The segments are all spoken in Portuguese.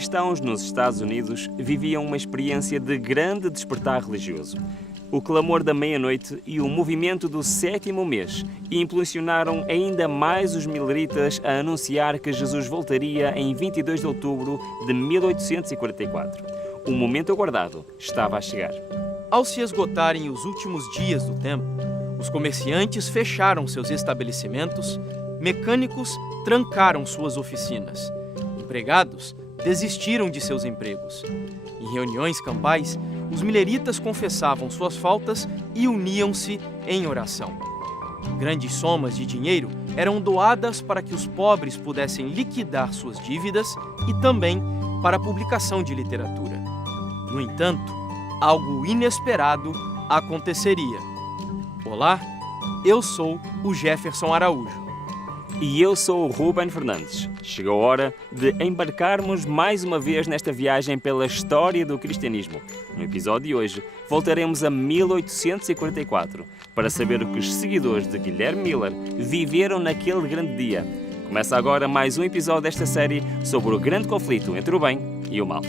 cristãos nos Estados Unidos viviam uma experiência de grande despertar religioso. O clamor da meia-noite e o movimento do sétimo mês impulsionaram ainda mais os milleritas a anunciar que Jesus voltaria em 22 de outubro de 1844. O momento aguardado estava a chegar. Ao se esgotarem os últimos dias do tempo, os comerciantes fecharam seus estabelecimentos, mecânicos trancaram suas oficinas, empregados desistiram de seus empregos. Em reuniões campais, os mileritas confessavam suas faltas e uniam-se em oração. Grandes somas de dinheiro eram doadas para que os pobres pudessem liquidar suas dívidas e também para a publicação de literatura. No entanto, algo inesperado aconteceria. Olá, eu sou o Jefferson Araújo. E eu sou o Ruben Fernandes. Chegou a hora de embarcarmos mais uma vez nesta viagem pela história do cristianismo. No episódio de hoje, voltaremos a 1844 para saber o que os seguidores de Guilherme Miller viveram naquele grande dia. Começa agora mais um episódio desta série sobre o grande conflito entre o bem e o mal.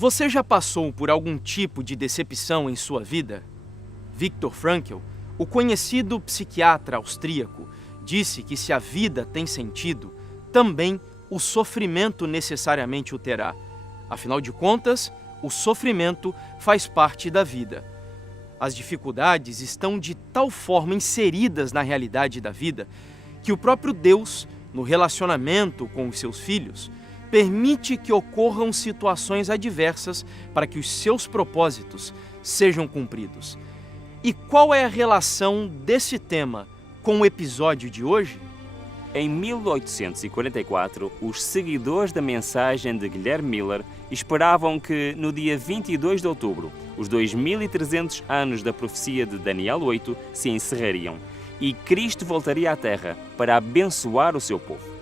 Você já passou por algum tipo de decepção em sua vida? Viktor Frankl, o conhecido psiquiatra austríaco, disse que se a vida tem sentido, também o sofrimento necessariamente o terá. Afinal de contas, o sofrimento faz parte da vida. As dificuldades estão de tal forma inseridas na realidade da vida que o próprio Deus, no relacionamento com os seus filhos, permite que ocorram situações adversas para que os seus propósitos sejam cumpridos. E qual é a relação desse tema com o episódio de hoje? Em 1844, os seguidores da mensagem de Guilherme Miller esperavam que, no dia 22 de outubro, os 2300 anos da profecia de Daniel 8 se encerrariam e Cristo voltaria à Terra para abençoar o seu povo.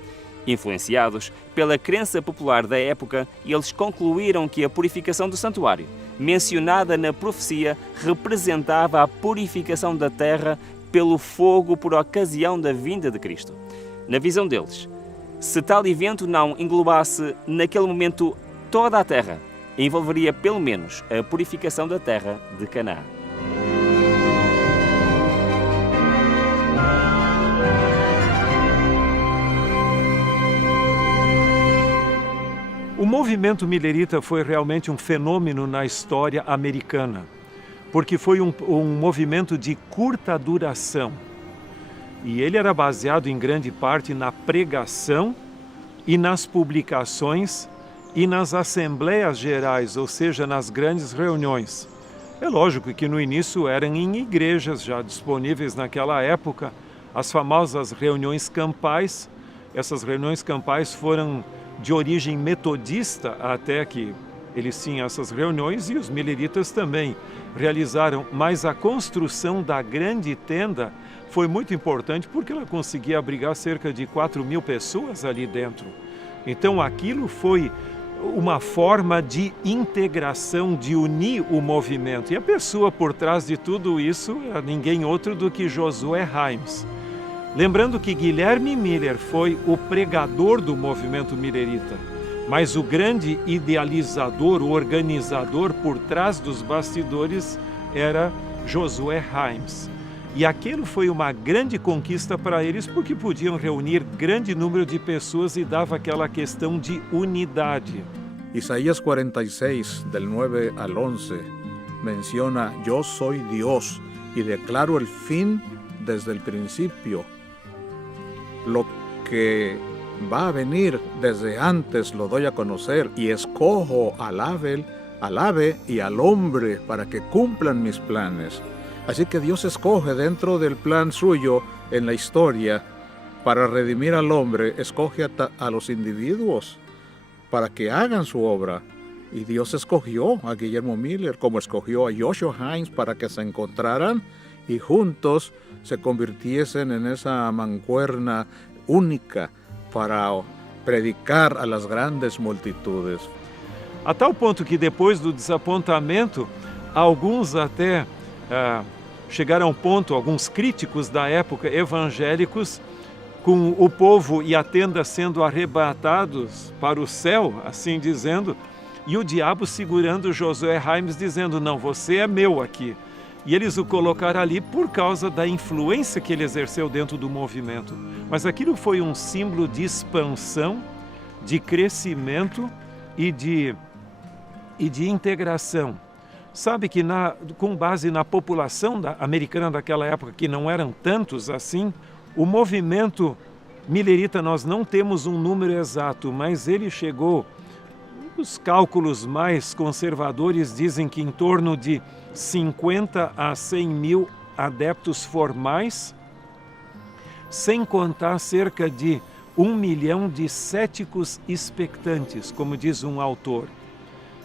Influenciados pela crença popular da época, eles concluíram que a purificação do santuário, mencionada na profecia, representava a purificação da terra pelo fogo por ocasião da vinda de Cristo. Na visão deles, se tal evento não englobasse naquele momento toda a terra, envolveria pelo menos a purificação da terra de Canaã. O movimento millerita foi realmente um fenômeno na história americana, porque foi um movimento de curta duração. E ele era baseado em grande parte na pregação e nas publicações e nas assembleias gerais, ou seja, nas grandes reuniões. É lógico que no início eram em igrejas já disponíveis naquela época, as famosas reuniões campais. Essas reuniões campais foram de origem metodista, até que eles tinham essas reuniões, e os milleritas também realizaram, mas a construção da grande tenda foi muito importante porque ela conseguia abrigar cerca de 4.000 pessoas ali dentro. Então aquilo foi uma forma de integração, de unir o movimento. E a pessoa por trás de tudo isso é ninguém outro do que Josué Himes. Lembrando que Guilherme Miller foi o pregador do movimento millerita, mas o grande idealizador, o organizador por trás dos bastidores era Josué Himes. E aquilo foi uma grande conquista para eles porque podiam reunir grande número de pessoas e dava aquela questão de unidade. Isaías 46, del 9 al 11, menciona: Yo soy Dios y declaro el fin desde el principio. Lo que va a venir desde antes lo doy a conocer y escojo al ave y al hombre para que cumplan mis planes. Así que Dios escoge dentro del plan suyo en la historia para redimir al hombre, escoge a los individuos para que hagan su obra. Y Dios escogió a Guillermo Miller como escogió a Joshua Himes para que se encontraran y juntos se convirtiesen en esa mancuerna única para predicar a las grandes multitudes. A tal ponto que depois do desapontamento, alguns até chegaram ao ponto, alguns críticos da época evangélicos, com o povo e a tenda sendo arrebatados para o céu, assim dizendo, e o diabo segurando Josué Raimes, dizendo, não, você é meu aqui. E eles o colocaram ali por causa da influência que ele exerceu dentro do movimento. Mas aquilo foi um símbolo de expansão, de crescimento e de integração. Sabe que com base na população americana daquela época, que não eram tantos assim, o movimento millerita, nós não temos um número exato, mas ele chegou, os cálculos mais conservadores dizem que em torno de 50 a 100 mil adeptos formais, sem contar cerca de 1 milhão de céticos expectantes, como diz um autor.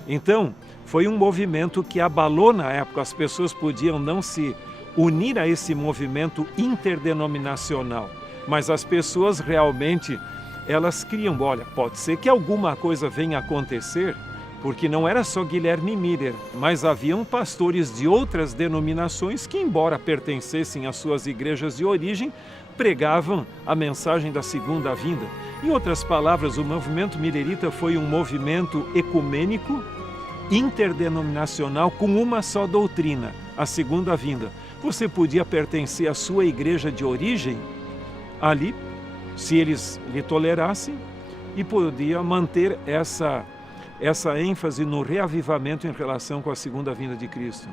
Então, foi um movimento que abalou na época, as pessoas podiam não se unir a esse movimento interdenominacional, mas as pessoas realmente, elas criam, olha, pode ser que alguma coisa venha a acontecer, porque não era só Guilherme Miller, mas haviam pastores de outras denominações que, embora pertencessem às suas igrejas de origem, pregavam a mensagem da segunda vinda. Em outras palavras, o movimento millerita foi um movimento ecumênico, interdenominacional, com uma só doutrina, a segunda vinda. Você podia pertencer à sua igreja de origem ali, se eles lhe tolerassem, e podia manter essa ênfase no reavivamento em relação com a segunda vinda de Cristo.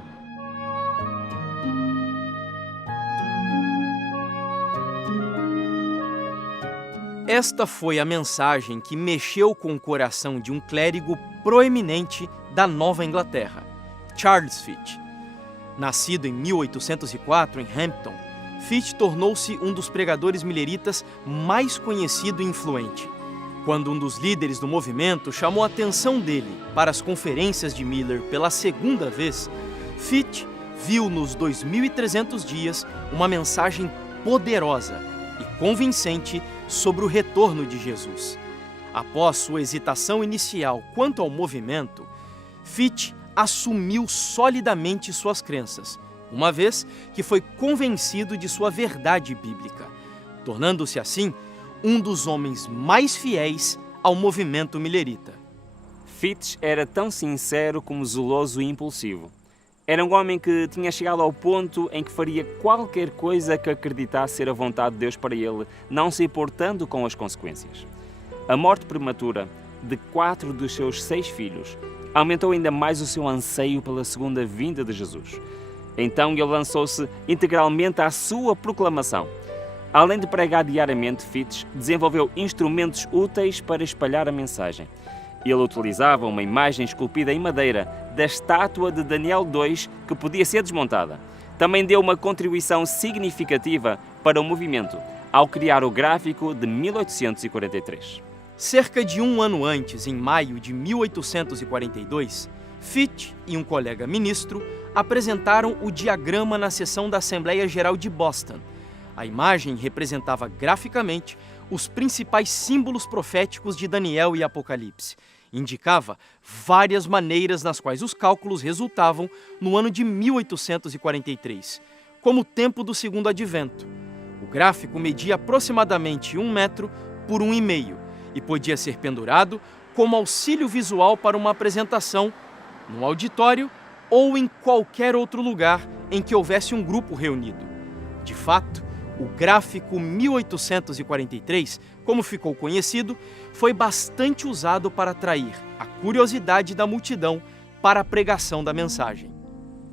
Esta foi a mensagem que mexeu com o coração de um clérigo proeminente da Nova Inglaterra, Charles Fitt. Nascido em 1804 em Hampton, Fitt tornou-se um dos pregadores milleritas mais conhecido e influente. Quando um dos líderes do movimento chamou a atenção dele para as conferências de Miller pela segunda vez, Fitt viu nos 2.300 dias uma mensagem poderosa e convincente sobre o retorno de Jesus. Após sua hesitação inicial quanto ao movimento, Fitt assumiu solidamente suas crenças, uma vez que foi convencido de sua verdade bíblica, tornando-se assim um dos homens mais fiéis ao movimento millerita. Fitt era tão sincero como zeloso e impulsivo. Era um homem que tinha chegado ao ponto em que faria qualquer coisa que acreditasse ser a vontade de Deus para ele, não se importando com as consequências. A morte prematura de 4 dos seus 6 filhos aumentou ainda mais o seu anseio pela segunda vinda de Jesus. Então ele lançou-se integralmente à sua proclamação. Além de pregar diariamente, Fitt desenvolveu instrumentos úteis para espalhar a mensagem. Ele utilizava uma imagem esculpida em madeira da estátua de Daniel II que podia ser desmontada. Também deu uma contribuição significativa para o movimento ao criar o gráfico de 1843. Cerca de um ano antes, em maio de 1842, Fitt e um colega ministro apresentaram o diagrama na sessão da Assembleia Geral de Boston. A imagem representava graficamente os principais símbolos proféticos de Daniel e Apocalipse. Indicava várias maneiras nas quais os cálculos resultavam no ano de 1843, como o tempo do segundo advento. O gráfico media aproximadamente 1 metro por 1,5 e podia ser pendurado como auxílio visual para uma apresentação no auditório ou em qualquer outro lugar em que houvesse um grupo reunido. De fato, o gráfico 1843, como ficou conhecido, foi bastante usado para atrair a curiosidade da multidão para a pregação da mensagem.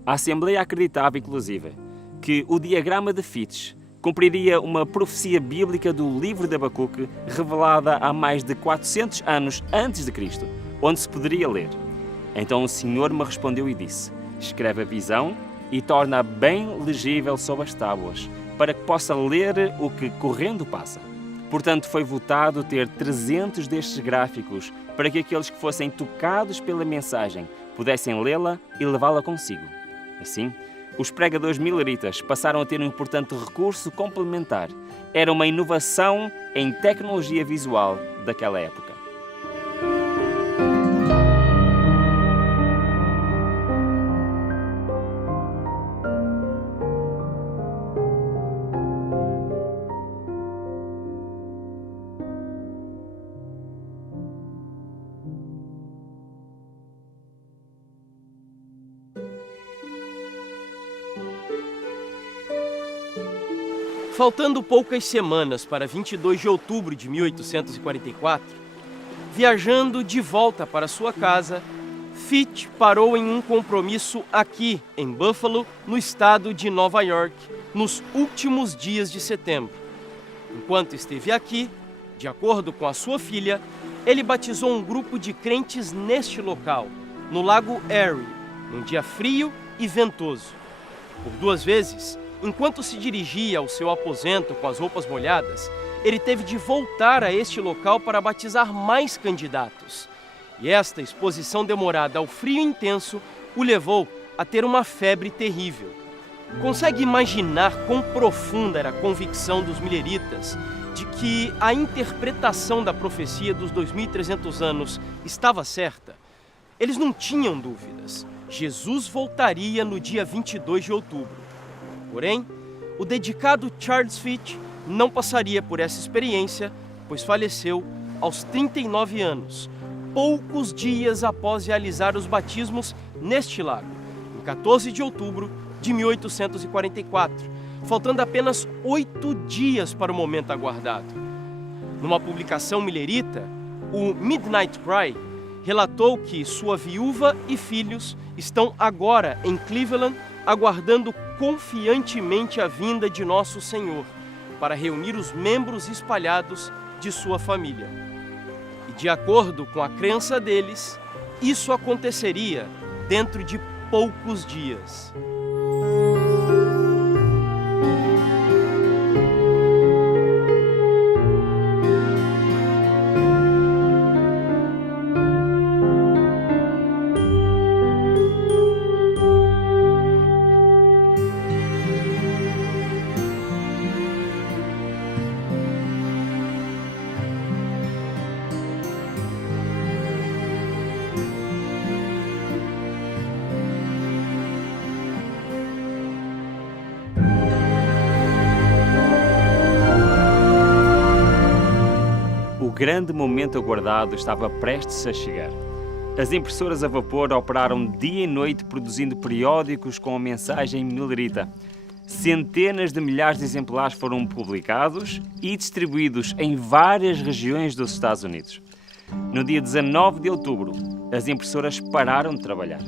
A Assembleia acreditava, inclusive, que o diagrama de Fitt cumpriria uma profecia bíblica do livro de Abacuque, revelada há mais de 400 anos antes de Cristo, onde se poderia ler. Então o Senhor me respondeu e disse: escreve a visão e torna bem legível sob as tábuas, para que possa ler o que correndo passa. Portanto, foi votado ter 300 destes gráficos, para que aqueles que fossem tocados pela mensagem pudessem lê-la e levá-la consigo. Assim, Os pregadores milleritas passaram a ter um importante recurso complementar. Era uma inovação em tecnologia visual daquela época. Faltando poucas semanas para 22 de outubro de 1844, viajando de volta para sua casa, Fitch parou em um compromisso aqui, em Buffalo, no estado de Nova York, nos últimos dias de setembro. Enquanto esteve aqui, de acordo com a sua filha, ele batizou um grupo de crentes neste local, no Lago Erie, num dia frio e ventoso. Por 2 vezes, enquanto se dirigia ao seu aposento com as roupas molhadas, ele teve de voltar a este local para batizar mais candidatos. E esta exposição demorada ao frio intenso o levou a ter uma febre terrível. Consegue imaginar quão profunda era a convicção dos milleritas de que a interpretação da profecia dos 2.300 anos estava certa? Eles não tinham dúvidas. Jesus voltaria no dia 22 de outubro. Porém, o dedicado Charles Fitch não passaria por essa experiência, pois faleceu aos 39 anos, poucos dias após realizar os batismos neste lago, em 14 de outubro de 1844, faltando apenas 8 dias para o momento aguardado. Numa publicação millerita, o Midnight Cry relatou que sua viúva e filhos estão agora em Cleveland, aguardando confiantemente a vinda de nosso Senhor, para reunir os membros espalhados de sua família. E de acordo com a crença deles, isso aconteceria dentro de poucos dias. O grande momento aguardado estava prestes a chegar. As impressoras a vapor operaram dia e noite produzindo periódicos com a mensagem millerita. Centenas de milhares de exemplares foram publicados e distribuídos em várias regiões dos Estados Unidos. No dia 19 de outubro, as impressoras pararam de trabalhar.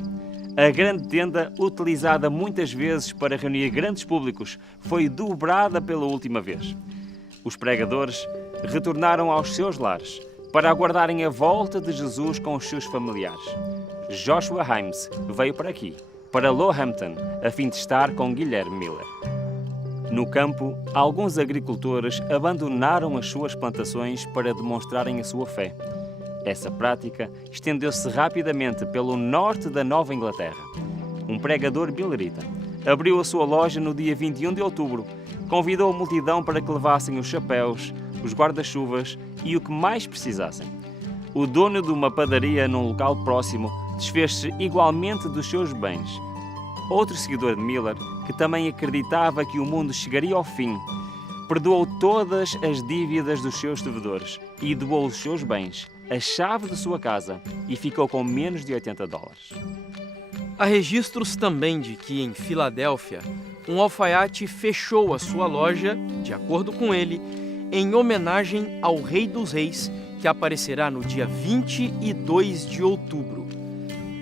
A grande tenda, utilizada muitas vezes para reunir grandes públicos, foi dobrada pela última vez. Os pregadores retornaram aos seus lares para aguardarem a volta de Jesus com os seus familiares. Joshua Himes veio para aqui, para Lowhampton, a fim de estar com Guilherme Miller. No campo, alguns agricultores abandonaram as suas plantações para demonstrarem a sua fé. Essa prática estendeu-se rapidamente pelo norte da Nova Inglaterra. Um pregador millerita abriu a sua loja no dia 21 de outubro, convidou a multidão para que levassem os chapéus, os guarda-chuvas e o que mais precisassem. O dono de uma padaria num local próximo desfez-se igualmente dos seus bens. Outro seguidor de Miller, que também acreditava que o mundo chegaria ao fim, perdoou todas as dívidas dos seus devedores e doou os seus bens, a chave de sua casa, e ficou com menos de $80. Há registros também de que, em Filadélfia, um alfaiate fechou a sua loja, de acordo com ele, em homenagem ao Rei dos Reis, que aparecerá no dia 22 de outubro.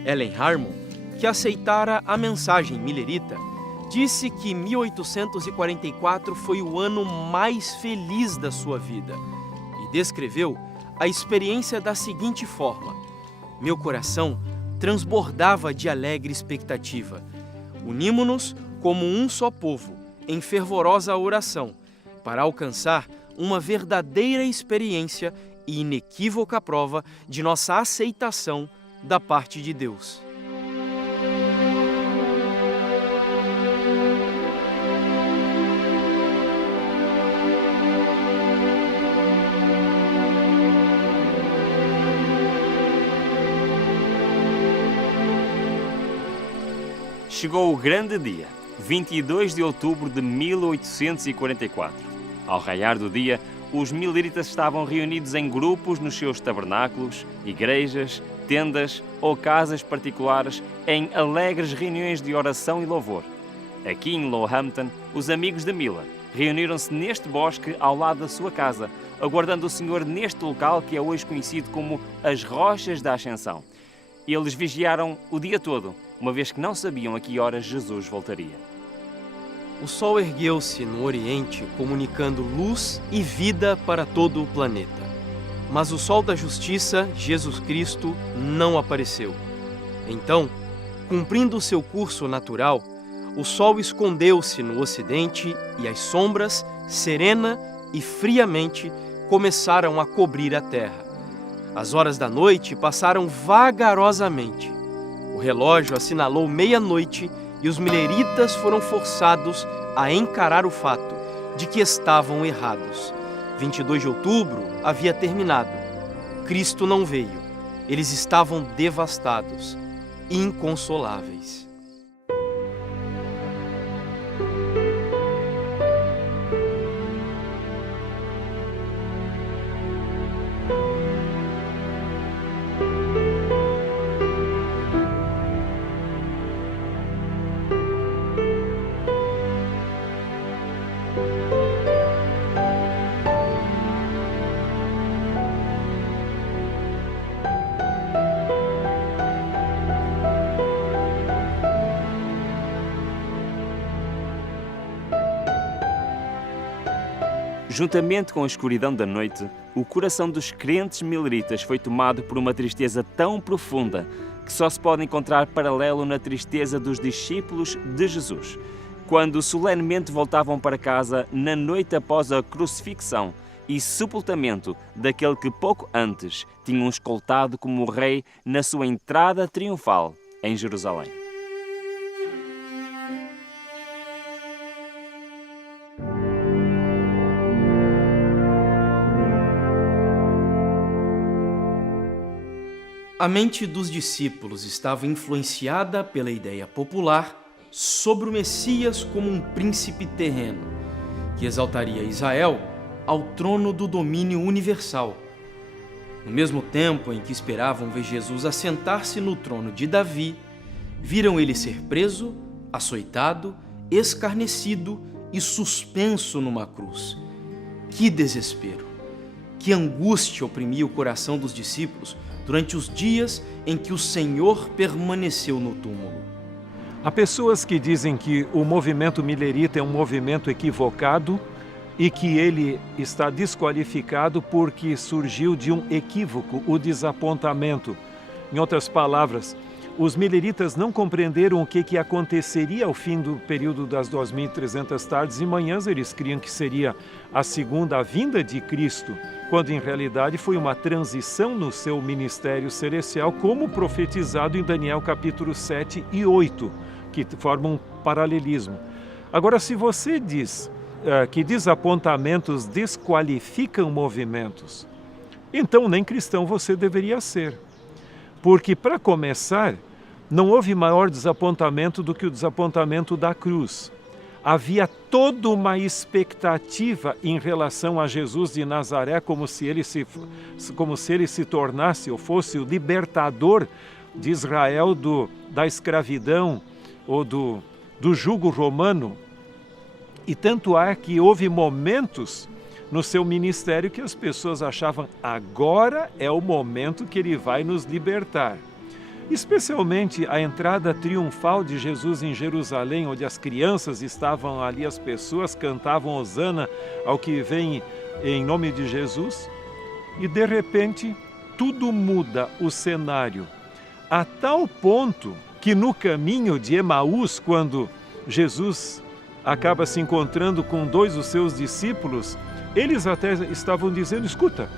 Ellen Harmon, que aceitara a mensagem millerita, disse que 1844 foi o ano mais feliz da sua vida e descreveu a experiência da seguinte forma: meu coração transbordava de alegre expectativa. Unimo-nos como um só povo, em fervorosa oração, para alcançar uma verdadeira experiência e inequívoca prova de nossa aceitação da parte de Deus. Chegou o grande dia, 22 de outubro de 1844. Ao raiar do dia, os mileritas estavam reunidos em grupos nos seus tabernáculos, igrejas, tendas ou casas particulares em alegres reuniões de oração e louvor. Aqui em Lowhampton, os amigos de Miller reuniram-se neste bosque ao lado da sua casa, aguardando o Senhor neste local que é hoje conhecido como as Rochas da Ascensão. Eles vigiaram o dia todo, uma vez que não sabiam a que horas Jesus voltaria. O sol ergueu-se no Oriente, comunicando luz e vida para todo o planeta. Mas o sol da justiça, Jesus Cristo, não apareceu. Então, cumprindo seu curso natural, o sol escondeu-se no Ocidente e as sombras, serena e friamente, começaram a cobrir a terra. As horas da noite passaram vagarosamente. O relógio assinalou meia-noite e os mileritas foram forçados a encarar o fato de que estavam errados. 22 de outubro havia terminado. Cristo não veio. Eles estavam devastados, inconsoláveis. Juntamente com a escuridão da noite, o coração dos crentes mileritas foi tomado por uma tristeza tão profunda que só se pode encontrar paralelo na tristeza dos discípulos de Jesus, quando solenemente voltavam para casa na noite após a crucifixão e sepultamento daquele que pouco antes tinham escoltado como rei na sua entrada triunfal em Jerusalém. A mente dos discípulos estava influenciada pela ideia popular sobre o Messias como um príncipe terreno, que exaltaria Israel ao trono do domínio universal. No mesmo tempo em que esperavam ver Jesus assentar-se no trono de Davi, viram ele ser preso, açoitado, escarnecido e suspenso numa cruz. Que desespero! Que angústia oprimia o coração dos discípulos durante os dias em que o Senhor permaneceu no túmulo. Há pessoas que dizem que o movimento milerita é um movimento equivocado e que ele está desqualificado porque surgiu de um equívoco, o desapontamento. Em outras palavras, os mileritas não compreenderam o que aconteceria ao fim do período das 2.300 tardes e manhãs. Eles criam que seria a segunda vinda de Cristo, quando em realidade foi uma transição no seu ministério celestial, como profetizado em Daniel capítulo 7 e 8, que formam um paralelismo. Agora, se você diz que desapontamentos desqualificam movimentos, então nem cristão você deveria ser. Porque, para começar, não houve maior desapontamento do que o desapontamento da cruz. Havia toda uma expectativa em relação a Jesus de Nazaré, como se ele se tornasse ou fosse o libertador de Israel da escravidão ou do jugo romano. E tanto é que houve momentos no seu ministério que as pessoas achavam agora é o momento que ele vai nos libertar. Especialmente a entrada triunfal de Jesus em Jerusalém, onde as crianças estavam ali, as pessoas cantavam Hosana ao que vem em nome de Jesus. E de repente tudo muda o cenário, a tal ponto que no caminho de Emaús, quando Jesus acaba se encontrando com dois dos seus discípulos, eles até estavam dizendo, escuta,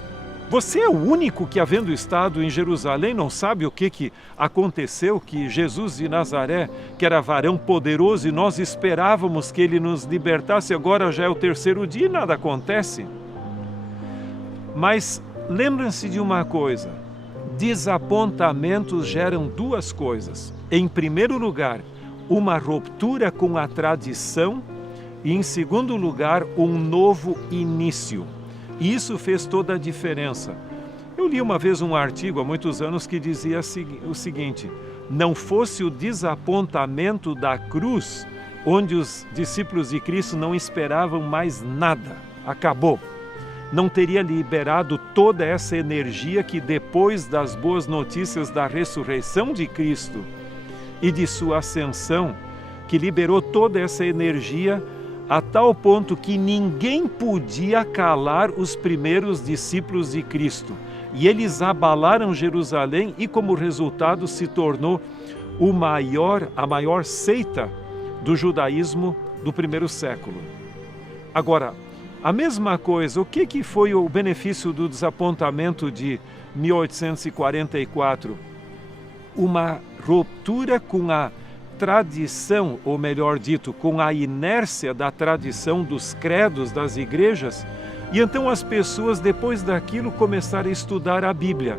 você é o único que, havendo estado em Jerusalém, não sabe o que aconteceu, que Jesus de Nazaré, que era varão poderoso, e nós esperávamos que ele nos libertasse, agora já é o terceiro dia e nada acontece. Mas lembrem-se de uma coisa, desapontamentos geram duas coisas. Em primeiro lugar, uma ruptura com a tradição e, em segundo lugar, um novo início. E isso fez toda a diferença. Eu li uma vez um artigo há muitos anos que dizia o seguinte: não fosse o desapontamento da cruz, onde os discípulos de Cristo não esperavam mais nada, acabou. Não teria liberado toda essa energia que, depois das boas notícias da ressurreição de Cristo e de sua ascensão, que liberou toda essa energia a tal ponto que ninguém podia calar os primeiros discípulos de Cristo. E eles abalaram Jerusalém e, como resultado, se tornou a maior seita do judaísmo do primeiro século. Agora, a mesma coisa, o que foi o benefício do desapontamento de 1844? Uma ruptura com a tradição, ou melhor dito, com a inércia da tradição dos credos das igrejas, e então as pessoas, depois daquilo, começaram a estudar a Bíblia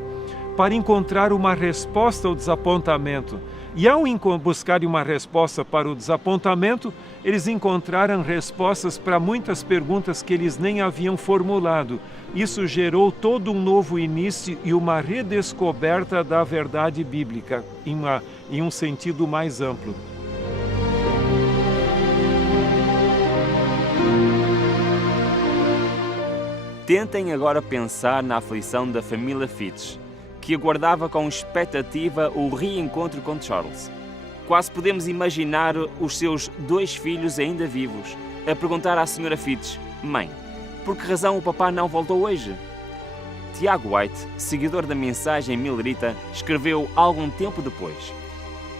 para encontrar uma resposta ao desapontamento. E ao buscarem uma resposta para o desapontamento, eles encontraram respostas para muitas perguntas que eles nem haviam formulado. Isso gerou todo um novo início e uma redescoberta da verdade bíblica, em um sentido mais amplo. Tentem agora pensar na aflição da família Fitch, que aguardava com expectativa o reencontro com Charles. Quase podemos imaginar os seus 2 filhos ainda vivos a perguntar à Sra. Fitch: mãe, por que razão o papá não voltou hoje? Tiago White, seguidor da mensagem millerita, escreveu algum tempo depois: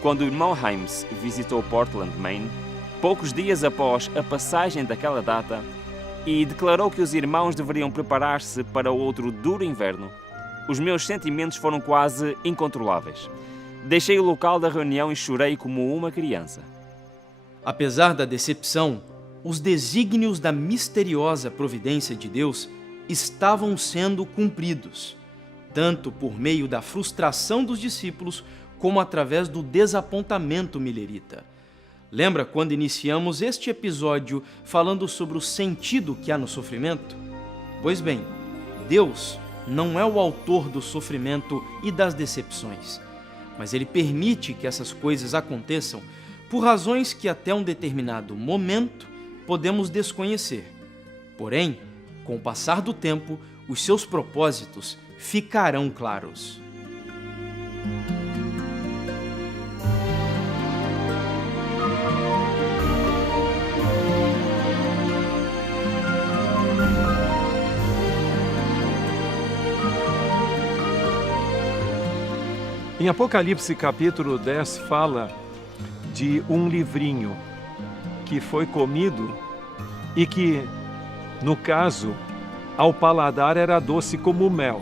quando o irmão Himes visitou Portland, Maine, poucos dias após a passagem daquela data, e declarou que os irmãos deveriam preparar-se para outro duro inverno, os meus sentimentos foram quase incontroláveis. Deixei o local da reunião e chorei como uma criança. Apesar da decepção, os desígnios da misteriosa providência de Deus estavam sendo cumpridos, tanto por meio da frustração dos discípulos, como através do desapontamento millerita. Lembra quando iniciamos este episódio falando sobre o sentido que há no sofrimento? Pois bem, Deus não é o autor do sofrimento e das decepções, mas Ele permite que essas coisas aconteçam por razões que até um determinado momento podemos desconhecer. Porém, com o passar do tempo, os seus propósitos ficarão claros. Em Apocalipse capítulo 10 fala de um livrinho que foi comido e que, no caso, ao paladar era doce como mel,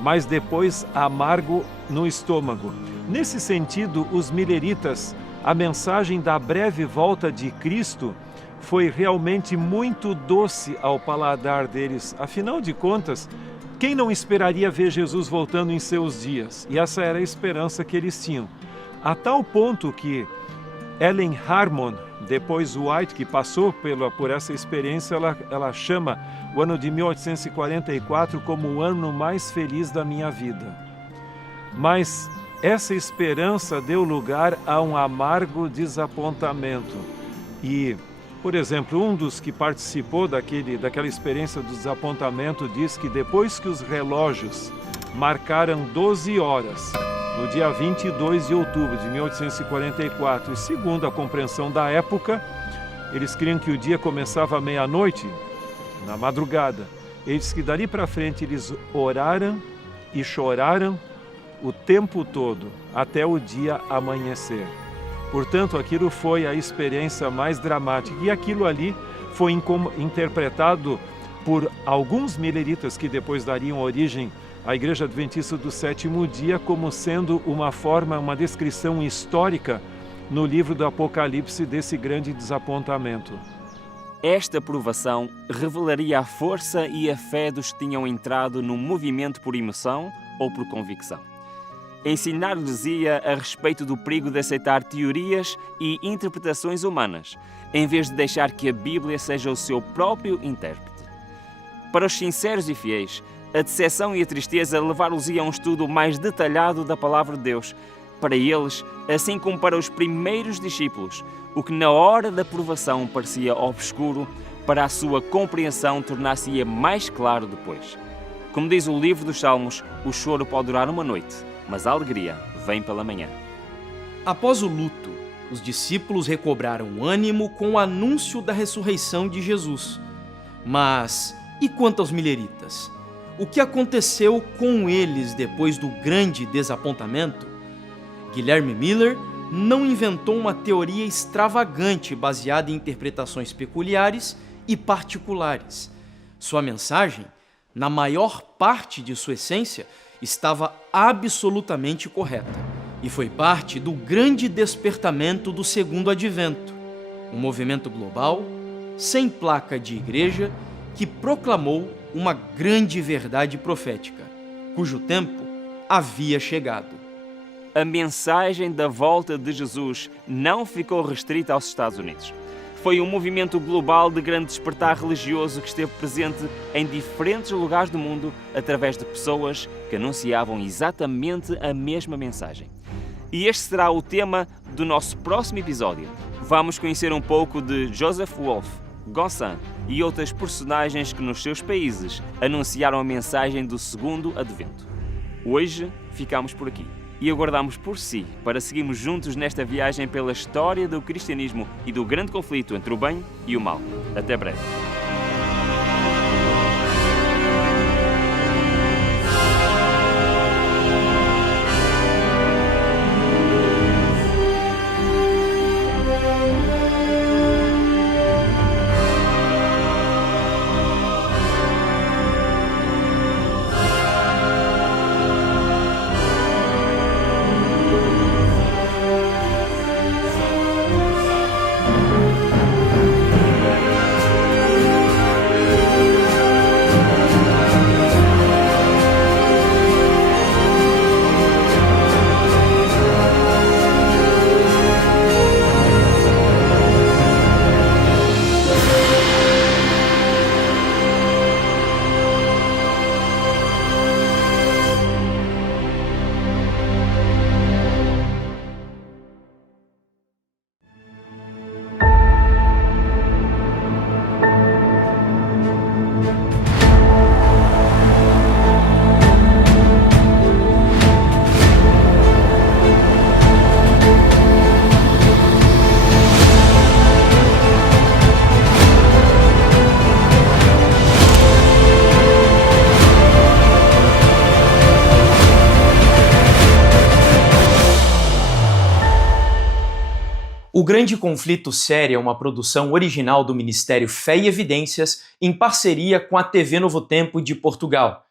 mas depois amargo no estômago. Nesse sentido, os milleritas, a mensagem da breve volta de Cristo foi realmente muito doce ao paladar deles. Afinal de contas, quem não esperaria ver Jesus voltando em seus dias? E essa era a esperança que eles tinham. A tal ponto que Ellen Harmon, depois White, que passou por essa experiência, ela chama o ano de 1844 como o ano mais feliz da minha vida. Mas essa esperança deu lugar a um amargo desapontamento. E, por exemplo, um dos que participou daquela experiência do desapontamento diz que depois que os relógios marcaram 12 horas, no dia 22 de outubro de 1844, e segundo a compreensão da época, eles criam que o dia começava à meia-noite, na madrugada. Eles que dali para frente eles oraram e choraram o tempo todo, até o dia amanhecer. Portanto, aquilo foi a experiência mais dramática. E aquilo ali foi interpretado por alguns milleritas que depois dariam origem à Igreja Adventista do Sétimo Dia como sendo uma descrição histórica no livro do Apocalipse desse grande desapontamento. Esta provação revelaria a força e a fé dos que tinham entrado no movimento por emoção ou por convicção. ensinar-lhes-ia a respeito do perigo de aceitar teorias e interpretações humanas, em vez de deixar que a Bíblia seja o seu próprio intérprete. Para os sinceros e fiéis, a decepção e a tristeza levar-los-ia a um estudo mais detalhado da Palavra de Deus. Para eles, assim como para os primeiros discípulos, o que na hora da provação parecia obscuro, para a sua compreensão tornar-se-ia mais claro depois. Como diz o livro dos Salmos, o choro pode durar uma noite, mas a alegria vem pela manhã. Após o luto, os discípulos recobraram o ânimo com o anúncio da ressurreição de Jesus. Mas e quanto aos mileritas? O que aconteceu com eles depois do grande desapontamento? Guilherme Miller não inventou uma teoria extravagante baseada em interpretações peculiares e particulares. Sua mensagem, na maior parte de sua essência, estava absolutamente correta e foi parte do grande despertamento do Segundo Advento, um movimento global, sem placa de igreja, que proclamou uma grande verdade profética, cujo tempo havia chegado. A mensagem da volta de Jesus não ficou restrita aos Estados Unidos. Foi um movimento global de grande despertar religioso que esteve presente em diferentes lugares do mundo através de pessoas que anunciavam exatamente a mesma mensagem. E este será o tema do nosso próximo episódio. Vamos conhecer um pouco de Joseph Wolf, Gossan e outras personagens que nos seus países anunciaram a mensagem do Segundo Advento. Hoje ficamos por aqui e aguardamos por si para seguirmos juntos nesta viagem pela história do cristianismo e do grande conflito entre o bem e o mal. Até breve. O Grande Conflito Série é uma produção original do Ministério Fé e Evidências em parceria com a TV Novo Tempo de Portugal.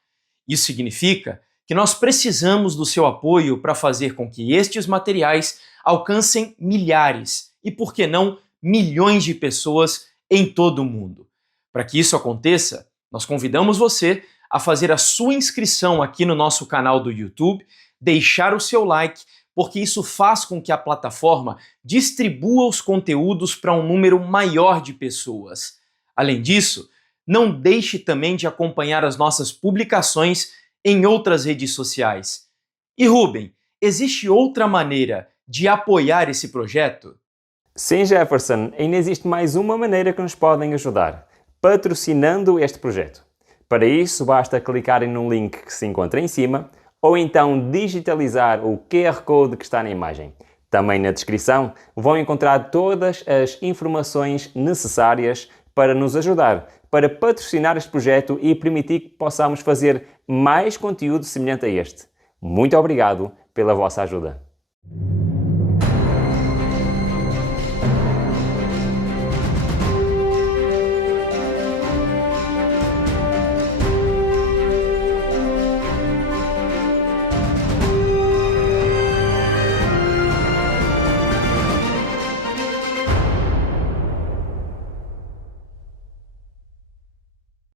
Isso significa que nós precisamos do seu apoio para fazer com que estes materiais alcancem milhares e, por que não, milhões de pessoas em todo o mundo. Para que isso aconteça, nós convidamos você a fazer a sua inscrição aqui no nosso canal do YouTube, deixar o seu like, porque isso faz com que a plataforma distribua os conteúdos para um número maior de pessoas. Além disso, não deixe também de acompanhar as nossas publicações em outras redes sociais. E Rubem, existe outra maneira de apoiar esse projeto? Sim, Jefferson, ainda existe mais uma maneira que nos podem ajudar: patrocinando este projeto. Para isso, basta clicarem no link que se encontra em cima ou então digitalizar o QR Code que está na imagem. Também na descrição vão encontrar todas as informações necessárias para nos ajudar, para patrocinar este projeto e permitir que possamos fazer mais conteúdo semelhante a este. Muito obrigado pela vossa ajuda.